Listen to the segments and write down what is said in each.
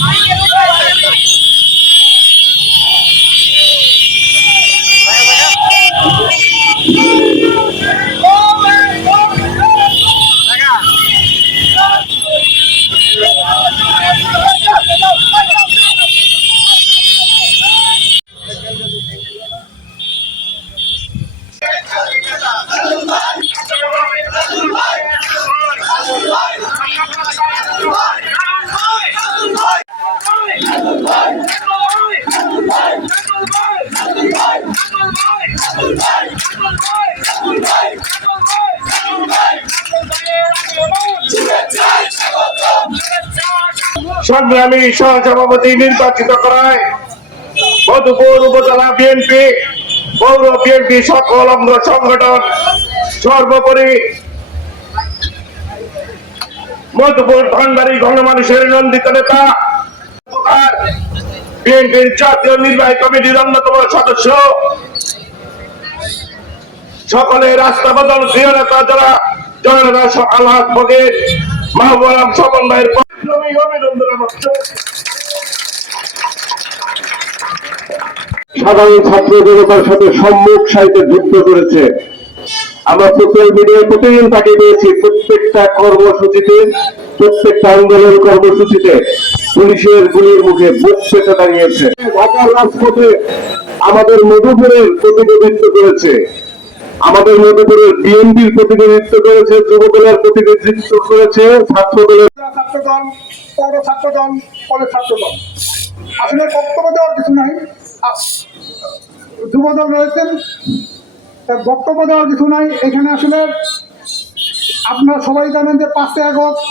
Ai, সংগ্রামী সহসভাপতি নির্বাচিত করায় মধুপুর উপজেলা বিএনপি পৌর বিএনপি সকল অঙ্গ সংগঠন সর্বোপরি মধুপুর ধনবাড়ি গণমানুষের নন্দিত নেতা বিএনপির জাতীয় নির্বাহী কমিটির অন্যতম সদস্য, সকলে রাস্তা বদল প্রিয় নেতা, যারা জননেতা আল্লাহ ফকির মাহবুব আলম স্বপন সাধারণ ছাত্র জনতার সাথে সম্মুখ সাহিত্যে যুদ্ধ করেছে। আমরা সোশ্যাল মিডিয়ায় প্রতিদিন তাকে পেয়েছি প্রত্যেকটা কর্মসূচিতে, প্রত্যেকটা আন্দোলন কর্মসূচিতে। পুলিশের গুলির মুখে পেতে দাঁড়িয়েছে। ঢাকার রাজপথে আমাদের মধুপুরের প্রতিনিধিত্ব করেছে। আমাদের মধুপুরের বিএনপির প্রতিনিধিত্ব করেছে যুবদলের প্রতিনিধিত্ব করেছে ছাত্র দলের ছাত্রদল পৌর ছাত্রদল কলেজ ছাত্রদল। আসলে বক্তব্য দেওয়ার কিছু নাই। আ- যুবদল রয়েছেন বক্তব্য দেওয়ার কিছু নাই। এখানে আসলে আপনারা সবাই জানেন যে পাঁচই আগস্ট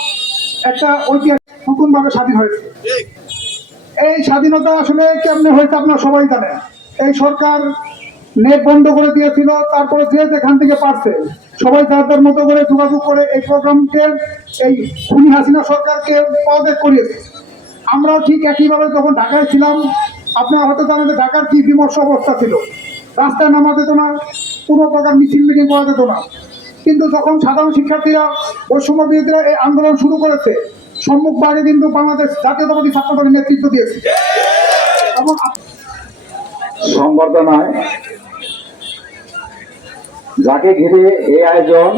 একটা ঐতিহাসিক নতুনভাবে স্বাধীন হয়েছে। এই স্বাধীনতা আসলে কেমনে হয়েছে আপনারা সবাই জানেন। এই সরকার নেট বন্ধ করে দিয়েছিল, তারপরে যে যেখান থেকে পারছে, সবাই যার মতো করে যোগাযোগ করে এই প্রোগ্রামকে, এই খুনি হাসিনা সরকারকে পদত্যাগ করিয়েছে আমরা ঠিক একইভাবে যখন ঢাকায় ছিলাম, আপনারা হয়তো জানেন যে ঢাকার কি বিমর্ষ অবস্থা ছিল। রাস্তায় নামা যেত না কোনো প্রকার মিছিল মিটিং করা যেত না কিন্তু যখন সাধারণ শিক্ষার্থীরা, বৈষম্য বিরোধীরা এই আন্দোলন শুরু করেছে, সম্মুখ বাড়ি কিন্তু বাংলাদেশ জাতীয়তাবাদী ছাত্র দলের নেতৃত্ব দিয়েছে। এবং সংবর্ধনায় যাকে ঘিরে এ আয়োজন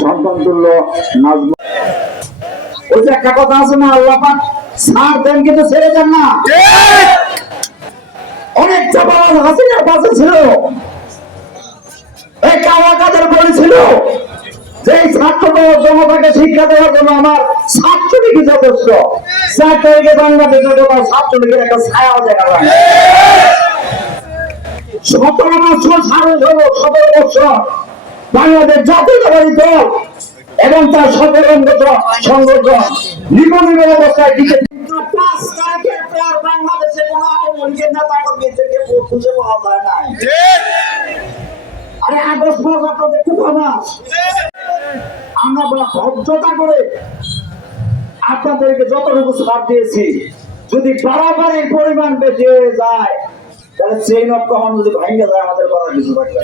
সন্তানতুল্য নাজম ওই যে একটা কথা আছে না, আল্লাহ পাক সার দেন, কিন্তু ছেড়ে দেন না। অনেক চাপাবাজ হাসিনার পাশে ছিল। এই কাওয়া কাদের বলেছিল যে ছাত্র জনতাকে শিক্ষা দেওয়ার জন্য আমার ছাত্রলীগই যথেষ্ট। তারিখে বাংলাদেশের ছাত্রলীগের একটা ছায়া দেখা যায়। সতেরো বছর সতেরো বছর দল এবং তার সংগঠন। নিবন্ধিত অবস্থায় যায় আরে আপনাদের আমরা ভদ্রতা করে আপনাদেরকে যতটুকু ছাড় দিয়েছি, যদি বাড়াবাড়ির পরিমাণ বেঁচে যায় তাহলে চেইন অফ কমান্ড যদি ভাঙে যায় আমাদের করার কিছু থাকবে